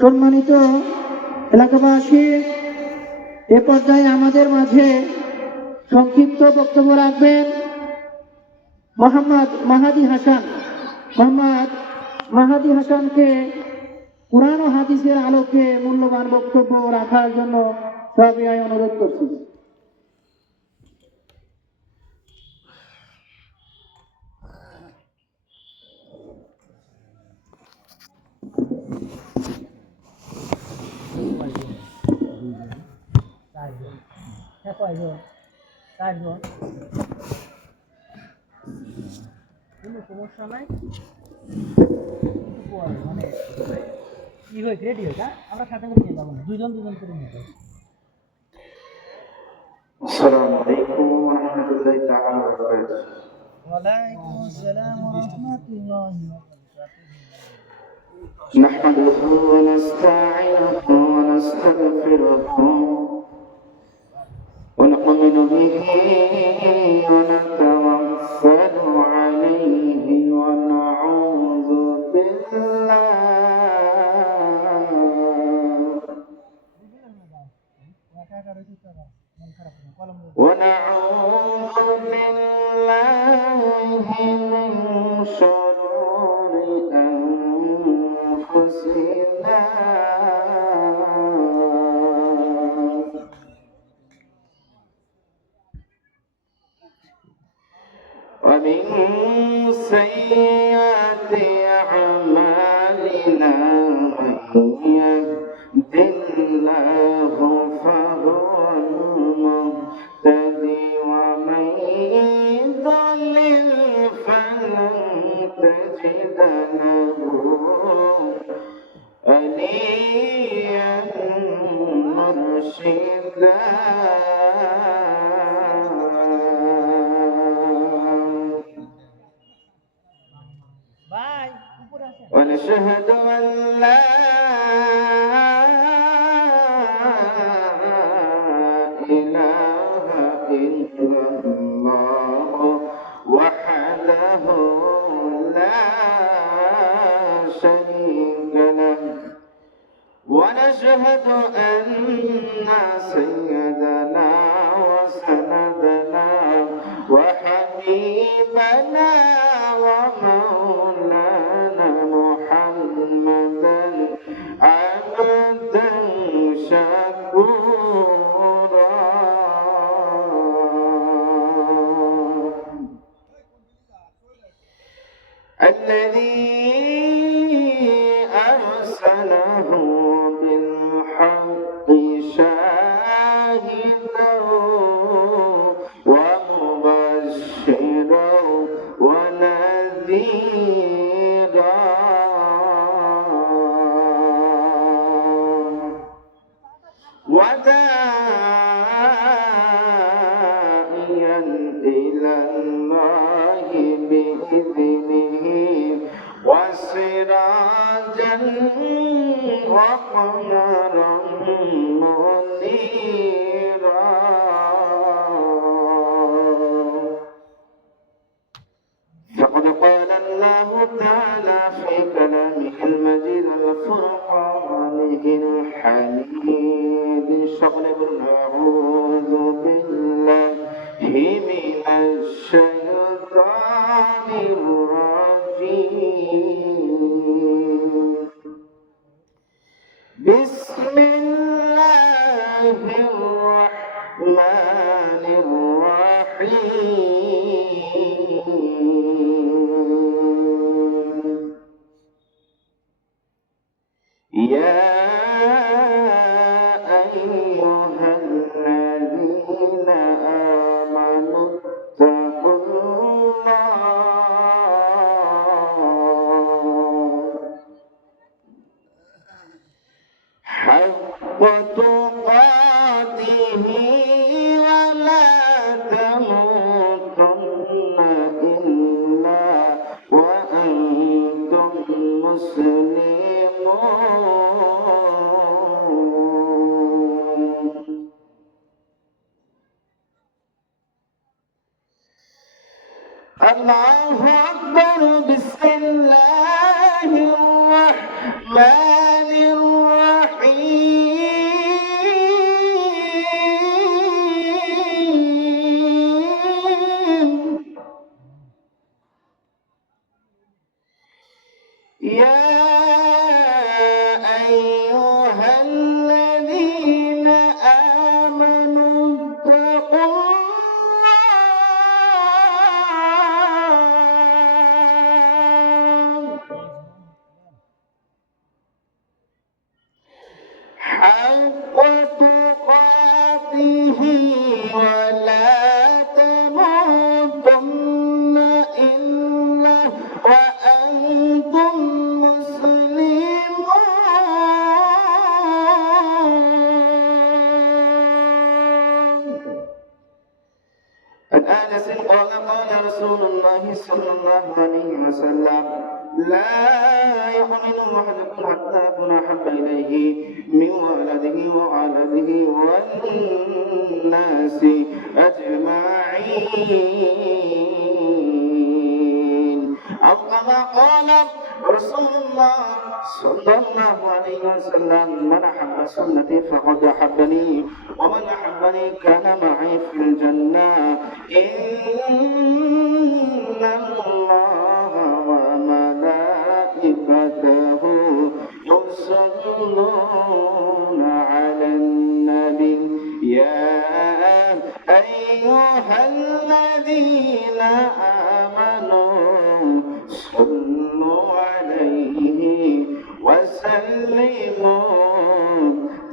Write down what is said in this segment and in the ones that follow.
সম্মানিত এলাকাবাসী, এ পর্যায়ে আমাদের মাঝে সংক্ষিপ্ত বক্তব্য রাখবেন মোহাম্মদ মাহাদি হাসানকে কুরআন ও হাদিসের আলোকে মূল্যবান বক্তব্য রাখার জন্য সবিনয়ে অনুরোধ করছি। কোনো সমস্যা নাই, মানে কি হয় রেডি হয়, আমরা সাথে করে নিয়ে যাবো না, দুজন করে নিয়ে যাবো। আসসালামু আলাইকুম ওয়া রাহমাতুল্লাহি তাআলা ওয়া বারাকাতুহু। ওয়ালাইকুম আসসালাম ওয়া রাহমাতুল্লাহি ওয়া বারাকাতুহু। নাহমাদুহু ওয়া নাস্তাঈনুহু ওয়া নাস্তাগফিরুহু ওয়া নু'মিनु বিহি ওয়া নাতাওয়াক্কালু আলাইহি ওয়া না'উযু بالله من شرور أنفسنا ومن سيئات أعمالنا من يهد الله فهو المهتدي ومن يضلل فلن تجد له وليا مرشدا ونشهد أن لا إله إلا الله وحده لا شريك له ونشهد أن سيدنا وسندنا وحبيبنا ومولانا محمدا عبدا شكورا الذي أرسله بالحق شاهدا ومبشرا ونذيرا وداعيا إلى الله بإذنه وسراجا وقمرا منيرا فقد قال الله تعالى في كلامه المجيد الفرقانه الحميد أعوذ بالله من الشيطان الرجيم بسم الله الرحمن الرحيم يا أيها الذين آمنوا اتقوا الله حق تقاته ولا تموتن إلا وأنتم مسلمون الله أكبر بسم الله الرحمن الرحيم يا أيها الذين آمنوا اتقوا الله حق تقاته ولا تموتن إلا وأنتم مسلمون. عن أنس قال قال رسول الله صلى الله عليه وسلم لا يؤمن أحدكم حتى أكون أحب إليه من ولده وولده والناس أجمعين أو كما قال رسول الله صلى الله عليه وسلم من أحب سنتي فقد أحبني ومن أحبني كان معي في الجنة إن الله وملائكته يصلون على النبي يا أيها الذين آمنوا صلوا عليه وسلموا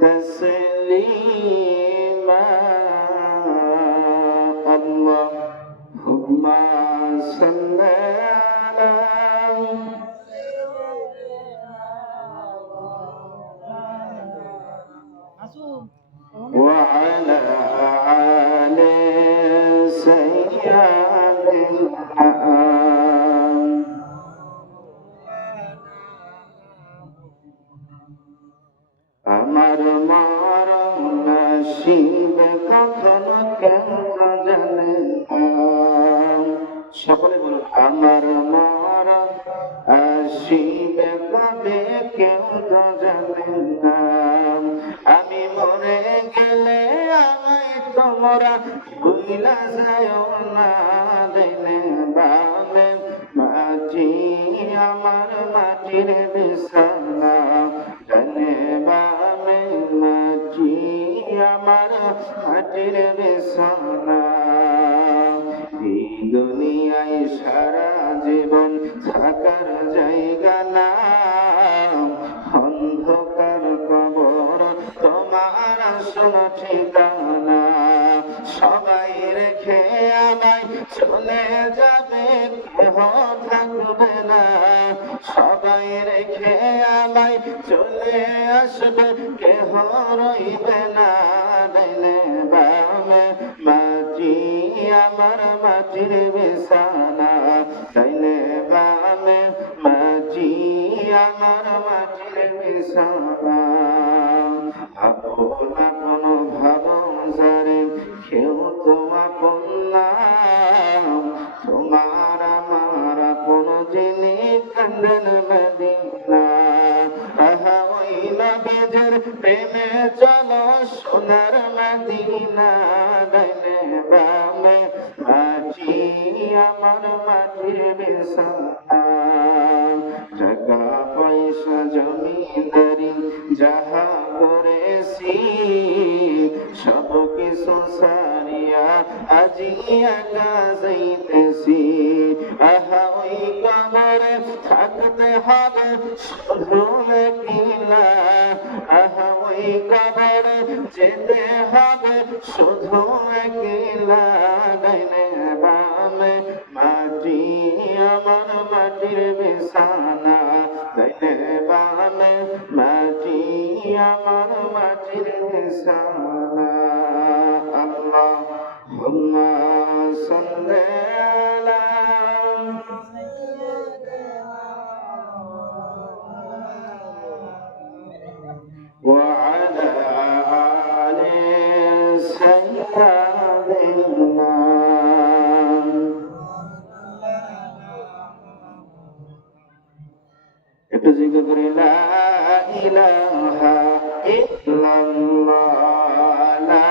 تسليما اللهم صل على আসুন وعلى آل سيدنا আমার মরণ নসিব কখনো কেউ তো জানে না। সকলে বলুন আমার মরণ আসিবে কবে কেউ তো জানে না। আমি মরে গেলে আমায় তোমরা ভুইলা যাও না দিলে বামে মাটি আমার মাটির বিছানা ডানে বামে মাটি আমার মাটির বিছানা এই দুনিয়ায় সারা জীবন থাকার জায়গা না অন্ধকার কবর তোমার আসল ঠিকানা সবাই রেখে আমায় চলে যাবে কেহ থাকবে না সবাই রেখে আমায় চলে আসবে কেহ রইবে না ডাইনে বামে মাটি আমার মাটির বিছানা ডাইনে বামে মাটি আমার মাটির বিছানা আপন আপন ভাব যারে কেউ তো আপন না তোমার আমার কোন যিনি কান্দেন মদিনা আহা ওই নবীদের প্রেমে চলো সোনার মদিনা ডাইনে বামে মাটি আমার মাটির বিছানা টাকা পয়সা জমিদারি যাহা করেছি সব কিছু সারিয়া আজি একা যাইতেছি আহা ওই কবরে থাকতে হবে শুধু একলা আহা ওই কবরে যেতে হবে শুধু একলা ডাইনে বামে মাটি আমার মাটির বিছানা ডাইনে বামে মাটি আমার মাটির বিছানা আল্লাহুম্মা সাল্লি আলা وعلى آل سيدنا একটু জিজ্ঞেস করি লা ইলাহা ইল্লাল্লাহ লা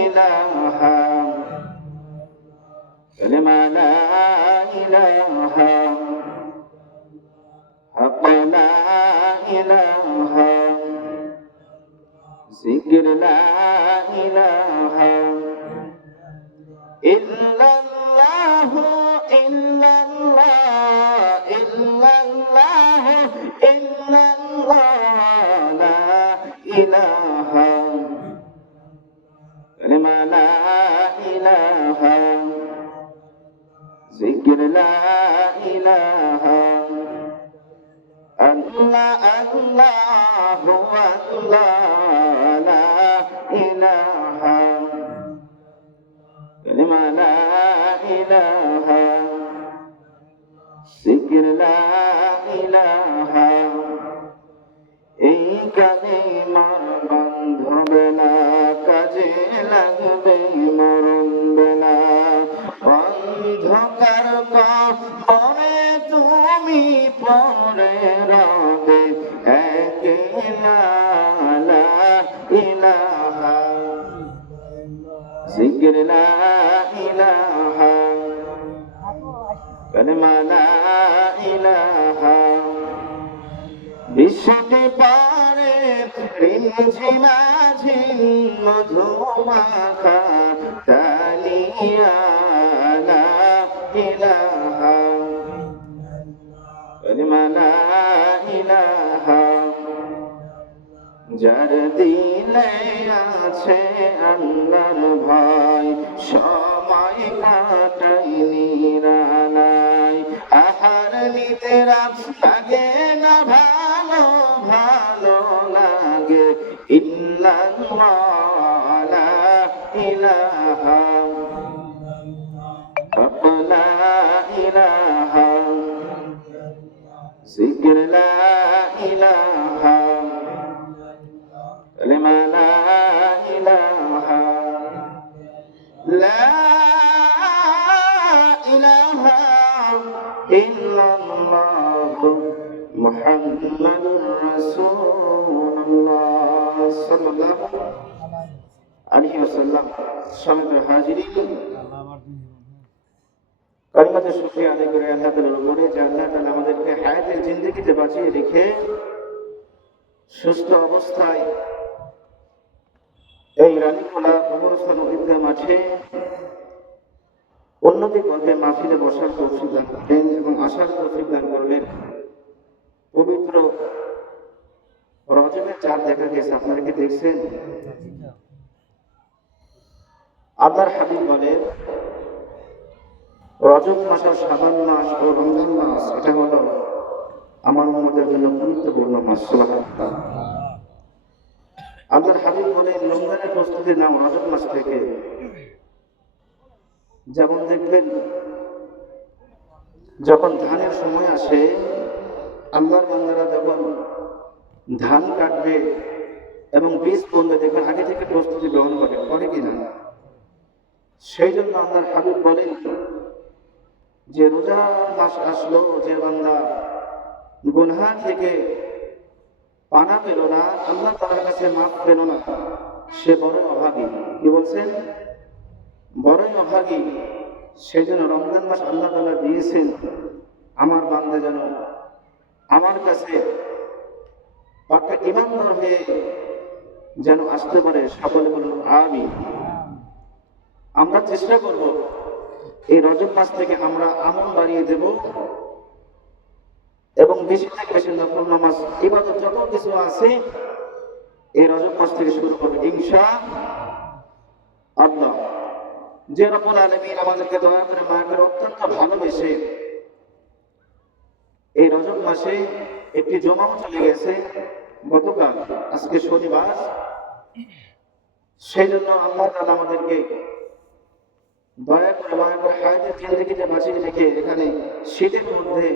ইলাহা কালিমা লা ইলাহা হক জিকির লা ইলাহা ইল্লাল্লাহ ইল্লাল্লাহ ইল্লাল্লাহ ইল্লাল্লাহ লা ইলাহা কালিমা লা ইলাহা জিকির লা ইলাহা আল্লাহ আল্লাহু আল্লাহ লা ইলাহা কালিমা লা ইলাহা জিকির লা ইলাহা এই কালিমার বান্ধবেলা কাজে লাগবে মরণ বেলা অন্ধকার কবরে তুমি পরে রবে একলা লা ইলাহা জিকির লা ইলাহা কালিমা লা ইলাহা বৃষ্টি পারে রিমঝিমাঝিম মধুমাখা তালিয়া লা ইলাহা কালিমা লা ইলাহা যার দিলে আছে আল্লাহর ভয় সময় কাটাই নিরালায় আহার নিতেরা লাগে না ভালো ভালো লাগে ইল্লাল্লাহ লা ইলাহা লা ইলাহা জিকির লা ইলাহা কালিমা লা ইলাহা লা ইলাহা ইল্লাল্লাহ মুহাম্মাদুর রাসূলুল্লাহ সাল্লাল্লাহু আলাইহি ওয়াসাল্লাম। সম্মানিত হাজিরিন, কালিমাতে শুকরিয়া আদায় করে আল্লাহ তাআলার উপরে যে আল্লাহ তাআলা আমাদেরকে হায়াতের জিন্দেগিতে বাঁচিয়ে রেখে সুস্থ অবস্থায় এই রানীখোলা কবরস্থান ঈদগাহ মাঠে উন্নতি পর্বে মাহফিলে বসার তৌফিক দান করবেন এবং আসার তৌফিক দান করবেন। পবিত্র রজবের চাঁদ দেখা গেছে, আপনারা কি দেখছেন? আল্লাহর হাবিব বলেন রজব মাস আর শাবান মাস ও রমজান মাস এটা হলো আমার উম্মতের জন্য গুরুত্বপূর্ণ মাস। সুবহানাল্লাহ। আল্লাহর হাবিব বলেন রমজানের প্রস্তুতির নাম রজব মাস থেকে। যেমন দেখবেন যখন ধানের সময় আসে আল্লাহর বান্দারা যখন ধান কাটবে এবং বীজ বুনবে দেখবেন আগে থেকে প্রস্তুতি গ্রহণ করে কিনা। সেই জন্য আল্লাহর হাবিব বলেন যে রোজা মাস আসলো, যে বান্দা গুনাহ থেকে পানা পেল না, আল্লাহ তাআলার কাছে মাফ পেল না, সে বড় অভাগী। কি বলছেন? বড়ই অভাগী। সেই জন্য রমজান মাস আল্লাহ তাআলা দিয়েছেন আমার বান্দা যেন আমার কাছে পাক্কা ঈমানদার হয়ে যেন আসতে পারে। সকলে বলুন আমিন। আমরা চেষ্টা করব এই রজব মাস থেকে আমরা আমল বাড়িয়ে দেব এবং বেশি থেকে বেশি নফল নামাজ ইবাদত যত কিছু আছে এই রজব মাস থেকে শুরু করব ইনশাআল্লাহ। যে রব্বুল আলামিন আমাদেরকে দয়া করে মায়া করে অত্যন্ত ভালোবেসে এই রজব মাসে একটি জমাও চলে গেছে গতকাল, আজকে শনিবার। সেই জন্য আল্লাহ তাআলা আমাদেরকে দয়া করে হায়াতের জিন্দেগিতে বাঁচিয়ে রেখে এখানে শীতের মধ্যে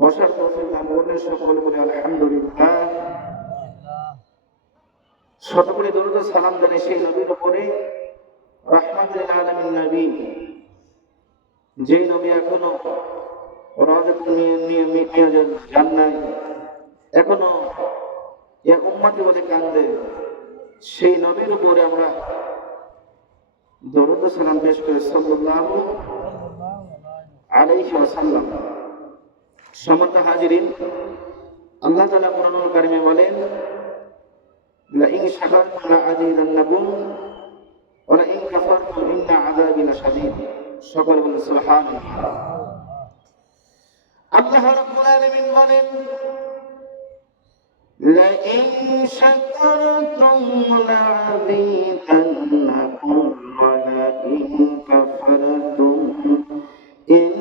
বসার তৌফিক দান করলেন। সকলে বলে আলহামদুলিল্লাহ। শতকরে দরুদ ও সালাম জানাই সেই নবীর উপরে, রাহমাতুল আলামিন নবী, যে নবী এখনো নিয়ে যান নাই, এখনো উম্মতি বলে কান্দে, সেই নবীর উপরে আমরা দরুদ ও সালাম পেশ করে সাল্লাল্লাহু আলাইহি ওয়াসাল্লাম। সম্মানিত হাজিরিন, আল্লাহ তাআলা কোরআনুল কারীমে বলেন লাইন শাকারতুম লাআযীদান্নাকুম ওয়া লাইন কাফারতুম ইন্না আযাবি লাশাদীদ। সকলে বলেন সুবহানাল্লাহ। আল্লাহ রাব্বুল আলামিন বলেন لئن شكرتم لأزيدنكم ولئن كفرتم إن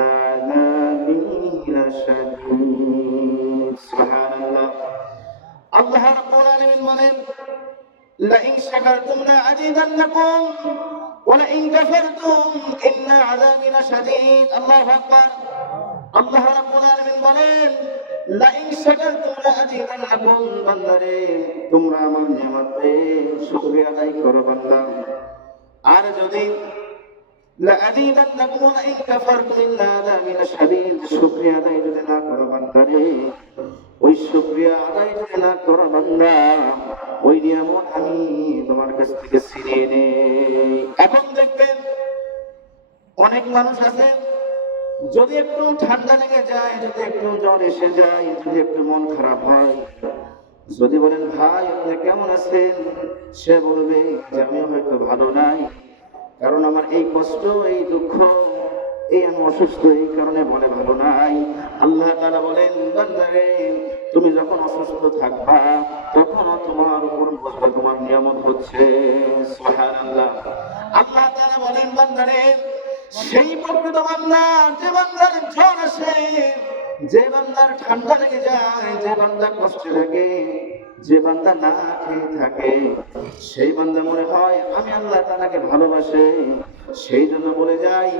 عذابي لشديد سبحان الله الله رب العالمين বলেন لئن شكرتم لأزيدنكم ولئن كفرتم إن عذابي لشديد الله أكبر الله رب العالمين বলেন লাইন শাকারতুম লাআযীদান্নাকুম বান্দারে তোমরা আমার নিয়ামতের শুকরিয়া আদায় করো বান্দা আর যদি লাআযীদান্নাকুম ওয়া ইন কাফারতুম ইন্না আযাবি লাশাদীদ শুকরিয়া আদায় যদি না করো বান্দারে ওই শুকরিয়া আদায় যদি না করো বান্দা ওই নিয়ামত আমি তোমার কাছ থেকে ছিনিয়ে নেই। এখন দেখবেন অনেক মানুষ আছে যদি একটু ঠান্ডা লেগে যায়, যদি একটু জ্বর এসে যায়, যদি একটু মন খারাপ হয়, যদি বলেন ভাই আপনি কেমন আছেন, সে বলবে যে আমি হয়তো ভালো নাই, কারণ আমার এই কষ্ট এই দুঃখ এই আমি অসুস্থ এই কারণে বলে ভালো নাই। আল্লাহ তাআলা বলেন বান্দারে তুমি যখন অসুস্থ থাকবা তখন তোমার উপর বসবে তোমার নিয়ামত হচ্ছে সুবহানাল্লাহ। আল্লাহ তাআলা বলেন বান্দারে সেই প্রকৃত বান্দা যে বান্দার জ্বর আসে, যে বান্দার ঠান্ডা লেগে যায়, যে বান্দা কষ্ট লাগে, যে বান্দা না খেয়ে থাকে, সেই বান্দা মনে হয় আমি আল্লাহ তাআলাকে ভালোবাসে, সেই জন্য বলে যাই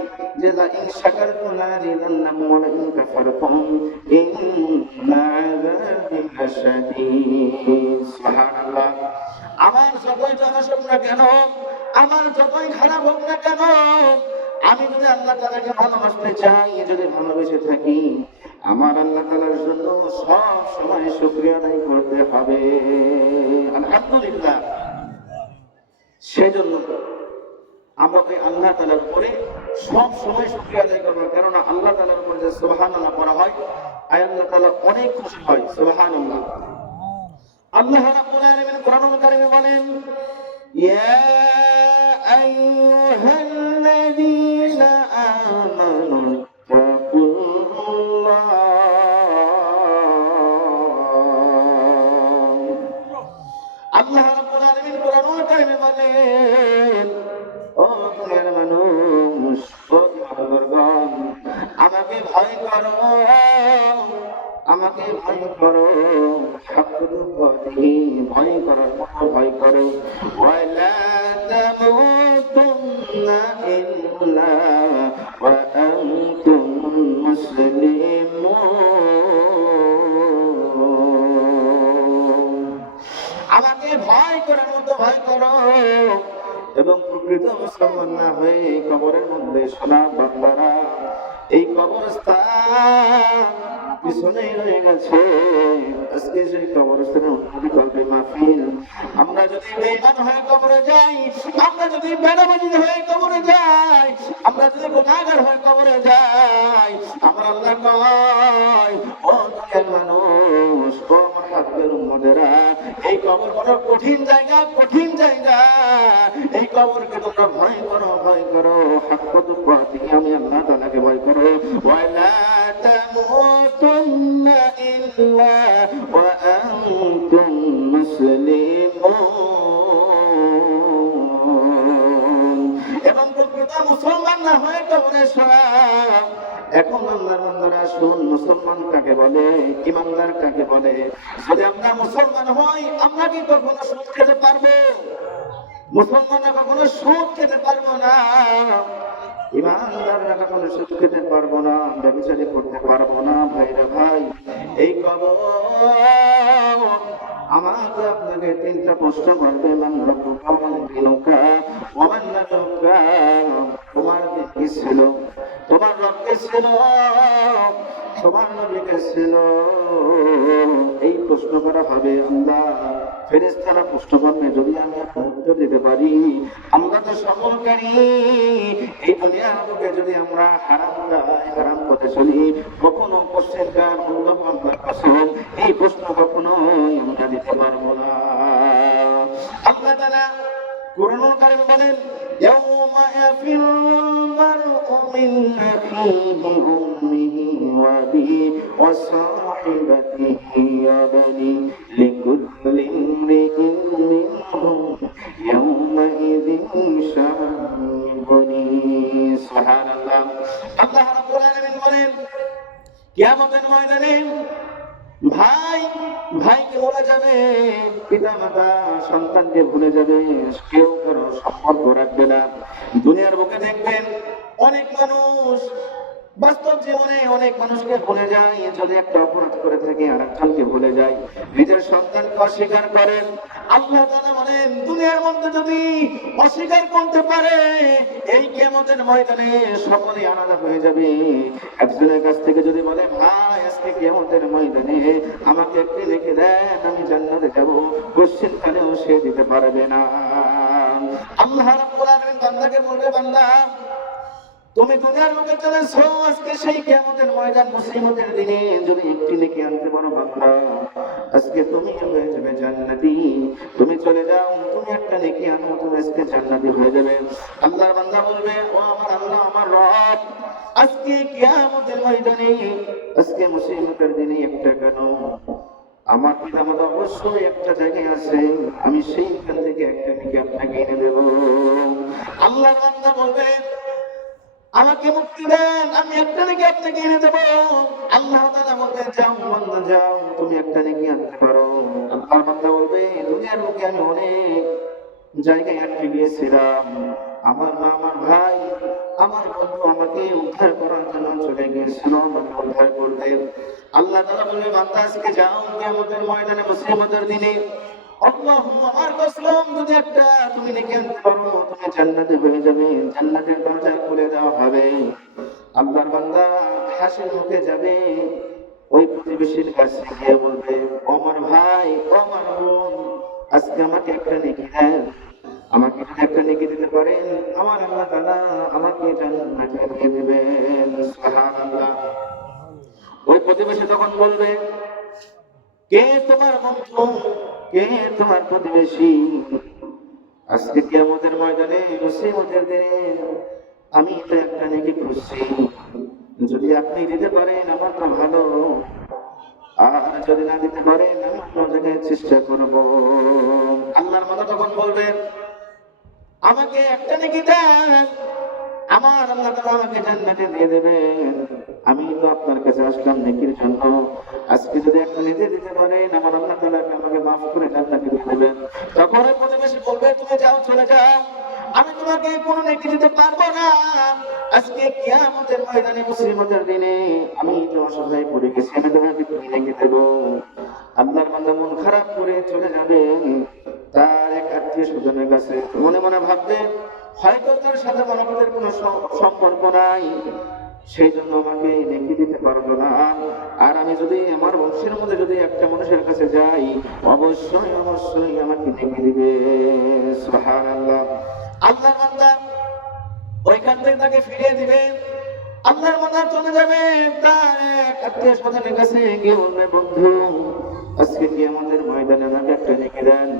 যে লাইন শাকারতুম লাযীদান্নাকুম ওয়া লাইন কাফারতুম ইন্না আযাবি লাশাদীদ সুবহানাল্লাহ। আমার যতই জ্বর আসুক না কেন, আমার যতই খারাপ হোক না কেন, আমি যদি আল্লাহ তাআলাকে ভালোবাসতে চাই, যদি ভালোবেসে থাকি, আমার আল্লাহ তাআলার জন্য সব সময় শুকরিয়া আদায় করতে হবে আলহামদুলিল্লাহ। সেজন্য আমরা ওই আল্লাহ তাআলার উপরে সব সময় শুকরিয়া আদায় করব, কেননা আল্লাহ তাআলার উপরে যে সুবহানাল্লাহ পড়া হয় আয় আল্লাহ তাআলা অনেক খুশি হয় সুবহানাল্লাহ। আল্লাহ রাব্বুল আলামিন কোরআনুল কারীমে বলেন ইয়া আইয়ুহাল্লাযীনা আমানু তাকুল্লাহ। আল্লাহ রাব্বুল আলামিন কোরআনুল কারীমে বলেন ও মুমিন মানুষ, ও ইমানদারগণ, আমাকে ভয় করো, আমাকে ভয় করো, হাক্কুতুকাতিহি ভয় করার মতো ভয় করো, ওয়ালা তামুতুন্না ইল্লা ওয়া আনতুম মুসলিমুন। আমাকে ভয় করার মতো ভয় করো এবং প্রকৃত মুসলমান না হয়ে কবরের মধ্যে সোনা বান্দারা এই কবরস্থান পিছনেই রয়ে গেছে। আজকে সেই কবরস্থানের উন্নতি করবে মাহফিল। আমরা যদি বেঈমান হয়ে কবরে যাই, আমরা যদি বেনামাজি হয়ে কবরে যাই, আমরা যদি গুনাহগার হয়ে কবরে যাই, আমার আল্লাহ কয় ও দুনিয়ার মানুষ, ও আমার হাবিবের উম্মতেরা, এই কবর বড় কঠিন জায়গা, কঠিন জায়গা। এই কবরকে তোমরা ভয় করো, ভয় করো, হাক্কুতুকাতিহি আমি আল্লাহ তাআলাকে ভয় করো, ওয়ালা তামুতুন্না ইল্লা ওয়া আনতুম মুসলিমুন। এবং প্রকৃত মুসলমান না হয়ে কবরে শোয়া। এখন আল্লাহর বান্দারা শুন, মুসলমান কাকে বলে, ইমানদার কাকে বলে? যদি আমরা মুসলমান হই, আমরা কি কখনো সুদ খেতে পারবো? মুসলমানরা কখনো সুদ খেতে পারবো না, ইমানদাররা কখনো সুদ খেতে পারবো না, ব্যভিচারী করতে পারবো না। ভাইরা ভাই, এই কবর আমাকে আপনাকে তিনটা প্রশ্ন করবে, মান রব্বুকা ওয়া মান দীনুকা ওয়া মান নাবিয়ুকা। তোমার দিন কি ছিল, তোমার রব কে ছিল, তোমার নবী কে ছিল, এই প্রশ্ন করা হবে। আল্লাহ ফেরেশতারা প্রশ্ন করবে, যদি আমি উত্তর দিতে পারি, আমরা তো সকলকারী এই দুনিয়ার বুকে যদি আমরা হারাম খাই, হারাম পথে চলি, কখনো প্রশ্নের কার আল্লাহ আল্লাহর কসম এই প্রশ্ন কখনো আমরা দিতে পারবো না। তাআলা কুরআনুল কারীম বলেন ইয়াউমা ইয়াফিরুল মার'উ মিন আখিহি উম্মিহি ওয়া আবিহি ওয়া সাহিবাতিহি ওয়া বানি লিকুল্লি ইমরিইন মিনহুম ইয়াউমা ইযিন শা'নুন ইউগনি। সুবহানাল্লাহ। আল্লাহ রাব্বুল আলামিন বলেন কিয়ামতের ময়দানে ভাই ভাইকে ভুলে যাবে, পিতা মাতা সন্তানকে ভুলে যাবে, কেউ কারো সম্পর্ক রাখবে না। দুনিয়ার বুকে দেখবেন অনেক মানুষ বাস্তব জীবনে অনেক মানুষকে ভুলে যায়, যদি একটা অপরাধ করে থাকে আর একজনকে ভুলে যায়, নিজের সন্তানকে অস্বীকার করেন। আল্লাহ তাআলা বলেন দুনিয়ার মধ্যে যদি অস্বীকার করতে পারে এই কিয়ামতের ময়দানে সকলেই আলাদা হয়ে যাবে। একজনের কাছ থেকে যদি বলে ভাই আজকে কিয়ামতের ময়দানে আমাকে একটি লিখে দেন আমি জান্নাতে যাব, কোশ্চেন কালেও সে দিতে পারবে না। আল্লাহ রাব্বুল আলামিন বান্দাকে বলবে বান্দা তুমি দুনিয়ার মুখে চলেছো, আজকে সেই কিয়ামতের ময়দান মুসিবতের দিনে যদি একটি নেকি আনতে পারো বান্দা আজকে তুমি হয়ে যাবে জান্নাতি। তুমি চলে যাও, তুমি একটা নেকি আনো, তুমি আজকে জান্নাতি হয়ে যাবে। আল্লাহর বান্দা বলবে ও আমার আল্লাহ আমার রব আজকে কিয়ামতের ময়দানে আজকে মুসিবতের দিনে একটা কেন আমার পিতামাতা অবশ্যই একটা জায়গায় আছে, আমি সেইখান থেকে একটা নেকি আপনাকে এনে দেব। আল্লাহর বান্দা বলবে আমাকে মুক্তি দেন, আমি একটা নেকি আপনাকে এনে দেব। আল্লাহ তাআলা বলবে যাও বান্দা যাও, তুমি একটা নেকি আনতে পারো। আল্লাহর বান্দা বলবে দুনিয়ার বুকে আমি অনেক জায়গায় আটকে গিয়েছিলাম, আমার মা আমার ভাই আমার বন্ধু আমাকে উদ্ধার করার জন্য চলে গিয়েছিল, আমাকে উদ্ধার করতে। আল্লাহ তাআলা বলবে বান্দা আজকে যাও কিয়ামতের ময়দানে মুসিবতের দিনে আল্লাহুম্মা আমার কসম যদি একটা তুমি নেকি আনতে পারো তুমি জান্নাতে হয়ে যাবে, জান্নাতের দরজা খুলে দেওয়া হবে। আল্লাহর বান্দা হাসির মুখে যাবে, ওই প্রতিবেশীর কাছে গিয়ে বলবে ও আমার ভাই ও আমার বোন আজকে আমাকে একটা নেকি দেন, আমাকে যদি একটা নেকি দিতে পারেন আমার আল্লাহ তাআলা আমাকে জান্নাতে দিয়ে দিবেন। সুবহানাল্লাহ। ওই প্রতিবেশী তখন বলবে কে তোমার বন্ধু, কে তোমার প্রতিবেশী, আজকে কিয়ামতের ময়দানে মুসিবতের দিনে আমি তো একটা নেকি খুঁজছি, যদি আপনি দিতে পারেন আমার তো ভালো, আর যদি না দিতে পারেন আমি অন্য জায়গায় চেষ্টা করব। আল্লাহর মাতা তখন বলবেন আমাকে একটা নেকি দেন, আমার আল্লাহ তাআলা আমাকে জান্নাতে দিয়ে দেবেন, আমি তো আপনার কাছে আসলাম নেকির জন্য, আজকে যদি একটা নেকি দিতে পারেন আমার আল্লাহ তাআলা আমাকে মাফ করে জান্নাতে দিয়ে দেবেন। তখন ওই প্রতিবেশী বলবে তুমি যাও চলে যাও, আমি তোমাকে কোনো নেকি দিতে পারবো না, আজকে কিয়ামতের ময়দানে মুসিবতের দিনে আমি তো অসহায় পড়ে গেছি, আমি তোমাকে কি নেকি দেব। আল্লাহর বান্দা মন খারাপ করে চলে যাবে তার এক আত্মীয় স্বজনের কাছে, মনে মনে ভাববে হয়তো তার সাথে মানবতার কোনো সম্পর্ক নাই, সেই জন্য আমাকে নেকি দিতে পারলো না। আর আমি যদি আমার বংশের মধ্যে যদি একটা মানুষের কাছে যাই অবশ্যই অবশ্যই আমাকে নেকি দিবে। সুবহানাল্লাহ। আল্লাহর বান্দা ওইখান থেকে তাকে ফিরিয়ে দিবে। আল্লাহর বান্দা চলে যাবে তার এক আত্মীয় স্বজনের কাছে গিয়ে বলবে বন্ধু আজকে কিয়ামতের ময়দানে আমাকে একটা নেকি দেন,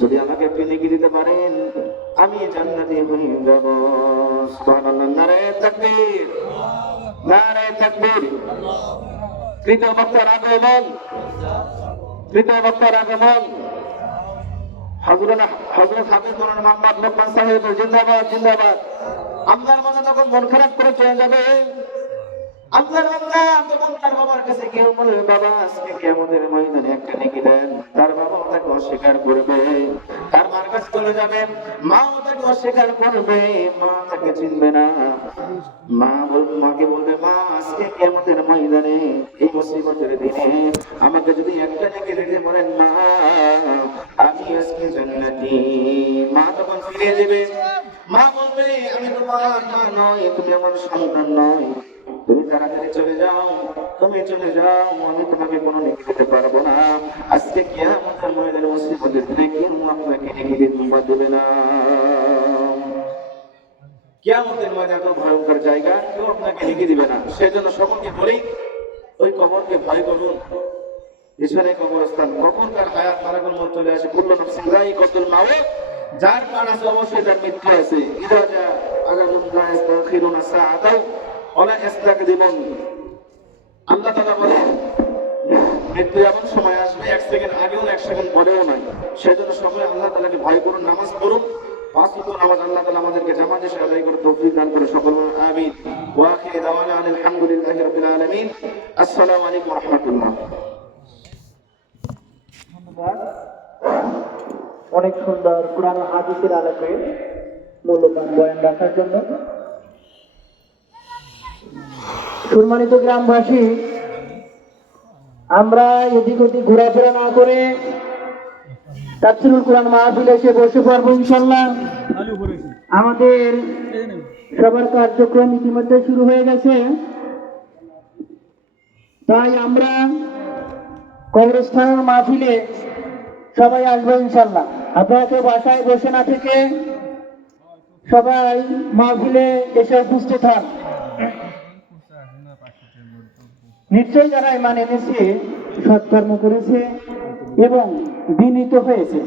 যদি আমাকে একটা নেকি দিতে পারেন আমি জান্নাতি হয়ে যাব। সুবহানাল্লাহ। নারায়ে তাকবীর, নারায়ে তাকবীর। তৃতীয় বক্তার আগমন, তৃতীয় বক্তার আগমন হযরত হাফেজ মাওলানা মোহাম্মদ লোকমান সাহেব জিন্দাবাদ জিন্দাবাদ। আল্লাহর বান্দা তখন মন খারাপ করে চলে যাবে। আল্লাহর বান্দা তখন তার বাবার কাছে গিয়ে বলবে বাবা আজকে কিয়ামতের ময়দানে একটা নেকি দেন। তার বাবা তাকে অস্বীকার করবে, তার মার কাছে চলে যাবে, মাও তাকে অস্বীকার করবে, মা তাকে চিনবে না। মাকে বলবে মা আজকে কিয়ামতের ময়দানে এই মুসিবতের দিনে আমাকে যদি একটা নেকি দিতে পারেন মা আমি আজকে জান্নাতি। মা তখন ফিরে দেবে, মা বলবে আমি তোমার মা নই, তুমি আমার সন্তান নয়, তুমি তাড়াতাড়ি চলে যাও, তুমি চলে যাও, আমি তোমাকে কোনো নেকি দিতে পারবো না। আজকে কিয়ামতের ময়দানে মুসিবতের দিনে কেউ আপনাকে নেকি দিবে না। কিয়ামতের ময়দান তো ভয়ঙ্কর জায়গা, কেউ আপনাকে নেকি দিবে না। সেজন্য সকলকে বলি ওই কবরকে ভয় করুন। পিছনে কবরস্থান, কখন তার হায়াত মারাকুল মত চলে আসে, কুল্লু নাফসিন যায়িকাতুল মাউত, যার প্রাণ আছে অবশ্যই তার মৃত্যু আছে। ইদা জা আজালুন লা ইস্তাখিরুনা সাআতাও ওয়া লা ইস্তাকদিমুন। আল্লাহ তাআলা বলেন মৃত্যু এমন সময় আসবে 1 সেকেন্ড আগেও না 1 সেকেন্ড পরেও নাই। সেজন্য সকলে আল্লাহ তাআলাকে ভয় করুন, নামাজ পড়ুন। 5 ওয়াক্ত নামাজ আল্লাহ তাআলা আমাদেরকে জামাতে এসে আদায় করে তৌফিক দান করে সকল আমিন। ওয়া আখিরু দাওয়ানা আলহামদুলিল্লাহি রাব্বিল আলামিন। আসসালামু আলাইকুম ওয়া রাহমাতুল্লাহ। অনেক সুন্দর কোরআন ও হাদিসের আলোকে মূল্যবান বয়ান রাখার জন্য। সম্মানিত গ্রামবাসী, আমরা এদিক ওদিক ঘোরাফেরা না করে তাফসীরুল কোরআন মাহফিলে এসে বসে পড়বো ইনশাআল্লাহ। আমাদের সবার কার্যক্রম ইতিমধ্যে শুরু হয়ে গেছে, তাই আমরা কবরস্থানের মাহফিলে সবাই আসবো ইনশাআল্লাহ। আপনারা কেউ বাসায় বসে না থেকে সবাই মাহফিলে এসে উপস্থিত হন। নিশ্চয়ই যারা ঈমান এনেছে, সৎকর্ম করেছে এবং বিনীত হয়েছে,